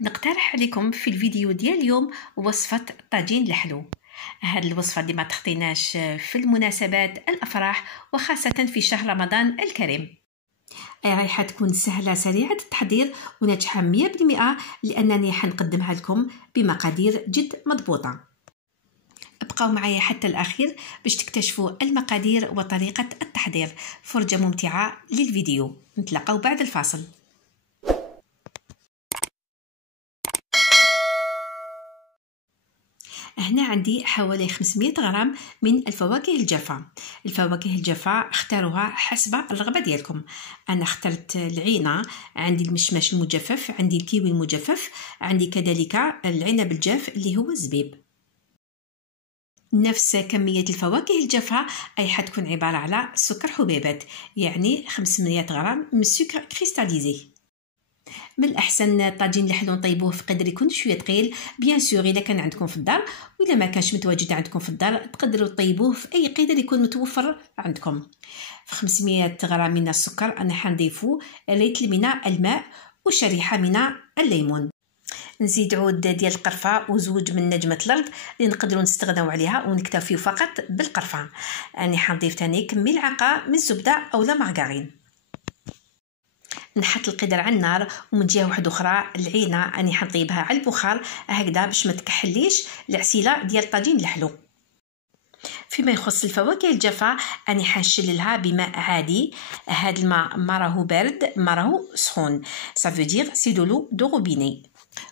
نقترح عليكم في الفيديو ديال اليوم وصفة طاجين الحلو. هاد الوصفة اللي ما تخطيناش في المناسبات الأفراح وخاصة في شهر رمضان الكريم. أي رايحة تكون سهلة سريعة التحضير وناجحة 100% لأنني حنقدمها لكم بمقادير جد مضبوطة. ابقوا معايا حتى الأخير باش تكتشفوا المقادير وطريقة التحضير. فرجة ممتعة للفيديو. نتلاقاو بعد الفاصل. هنا عندي حوالي 500 غرام من الفواكه الجافة. الفواكه الجافة اختاروها حسب الرغبة ديالكم. انا اخترت العينة، عندي المشماش المجفف، عندي الكيوي المجفف، عندي كذلك العنب الجاف اللي هو الزبيب. نفس كمية الفواكه الجافة أي حتكون عبارة على سكر حبيبات، يعني 500 غرام من السكر كريستاليزي. من الاحسن طاجين الحلو نطيبوه في قدر يكون شويه ثقيل، بيان سور الا كان عندكم في الدار، واذا ما كانش متواجد عندكم في الدار تقدروا تطيبوه في اي قدر يكون متوفر عندكم. في 500 غرام من السكر انا حنضيفو ريتل من الماء وشريحه من الليمون. نزيد عود ديال القرفه وزوج من نجمه الارض اللي نقدروا نستغناو عليها ونكتفيو فقط بالقرفه. انا حنضيف ثاني ملعقه من الزبده اولا مارغرين. نحط القدر على النار ومن جهه واحده اخرى العينه اني حنطيبها على البخار هكذا باش ما تكحليش العسيله ديال طاجين الحلو. فيما يخص الفواكه الجافه اني حنشللها بماء عادي. هذا الماء ما راهو بارد ما راهو سخون، صافو دير سي دو لو دو روبيني،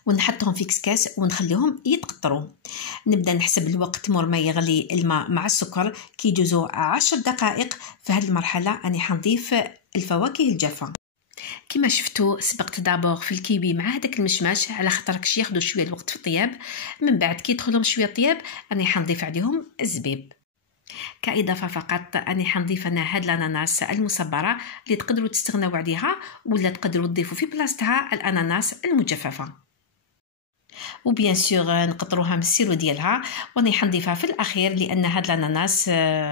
ونحطهم في كسكاس ونخليهم يتقطروا. نبدا نحسب الوقت مور ما يغلي الماء مع السكر كي يجوزوا 10 دقائق. في هذه المرحله اني حنضيف الفواكه الجافه. كما شفتوا سبقت دابور في الكيوي مع هذاك المشماش على خاطركش ياخذوا شويه الوقت في الطياب. من بعد كي يدخلهم شويه الطياب اني حنضيف عليهم الزبيب. كاضافه فقط اني حنضيف انا هاد الاناناس المصبره اللي تقدروا تستغناو عليها ولا تقدروا تضيفوا في بلاصتها الاناناس المجففه. وبيان سور نقطروها من السيرو ديالها واني حنضيفها في الاخير لان هاد الاناناس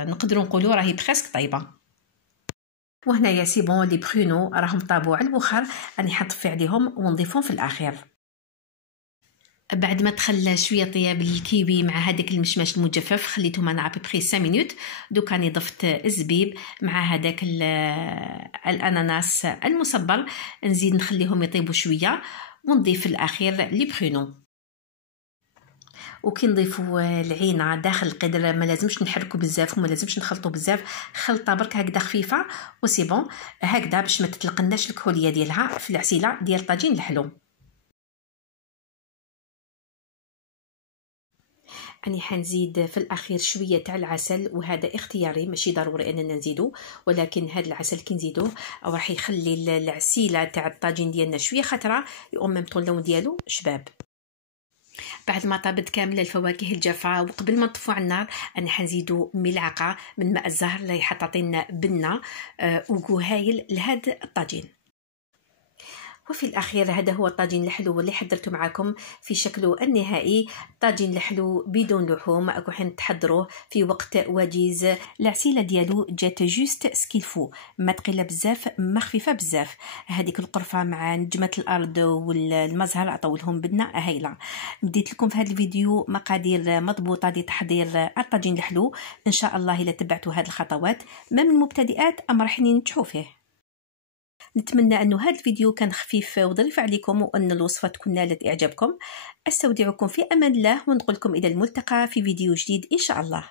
نقدروا نقولوا راهي بريسك طيبه. وهنايا سي بون لي برونو راهم طابوا على البخار، راني حنطفي عليهم ونضيفهم في الاخير. بعد ما دخل شويه طياب الكيوي مع هذاك المشماش المجفف خليتهم انا ابري 5 مينوت. دوك راني ضفت الزبيب مع هذاك الاناناس المصبر، نزيد نخليهم يطيبوا شويه ونضيف في الاخير لي برونو. وكي نضيفوا العينه داخل القدر ما لازمش نحركوا بزاف وما لازمش نخلطوا بزاف، خلطه برك هكذا خفيفه وسي بون هكذا باش ما تتلقناش الكحوليه ديالها في العسيله ديال طاجين الحلو. اني حنزيد في الاخير شويه تاع العسل، وهذا اختياري ماشي ضروري اننا نزيدو، ولكن هذا العسل كي نزيدوه راح يخلي العسيله تاع الطاجين ديالنا شويه خضراء او ميم طون اللون ديالو شباب. بعد ما طابت كامله الفواكه الجافه وقبل ما نطفو على النار انا حنزيدو ملعقه من ماء الزهر اللي حتعطينا بنه وكو هايل لهذا الطاجين. وفي الاخير هذا هو الطاجين الحلو اللي حضرته معكم في شكله النهائي. طاجين الحلو بدون لحوم اكو حين تحضروه في وقت وجيز. العسيله ديالو جات جوست سكيلفو، ما ثقيله بزاف ما خفيفه بزاف. هذيك القرفه مع نجمه الارض والمزهر عطولهم بنه هايله. بديت لكم في هذا الفيديو مقادير مضبوطه لتحضير الطاجين الحلو. ان شاء الله الا تبعتوا هذه الخطوات ما من مبتدئات ام راح ننجحوا فيه. نتمنى أن هذا الفيديو كان خفيف وظريف عليكم وأن الوصفة تكون نالت إعجابكم. أستودعكم في أمان الله ونقول لكم إلى الملتقى في فيديو جديد إن شاء الله.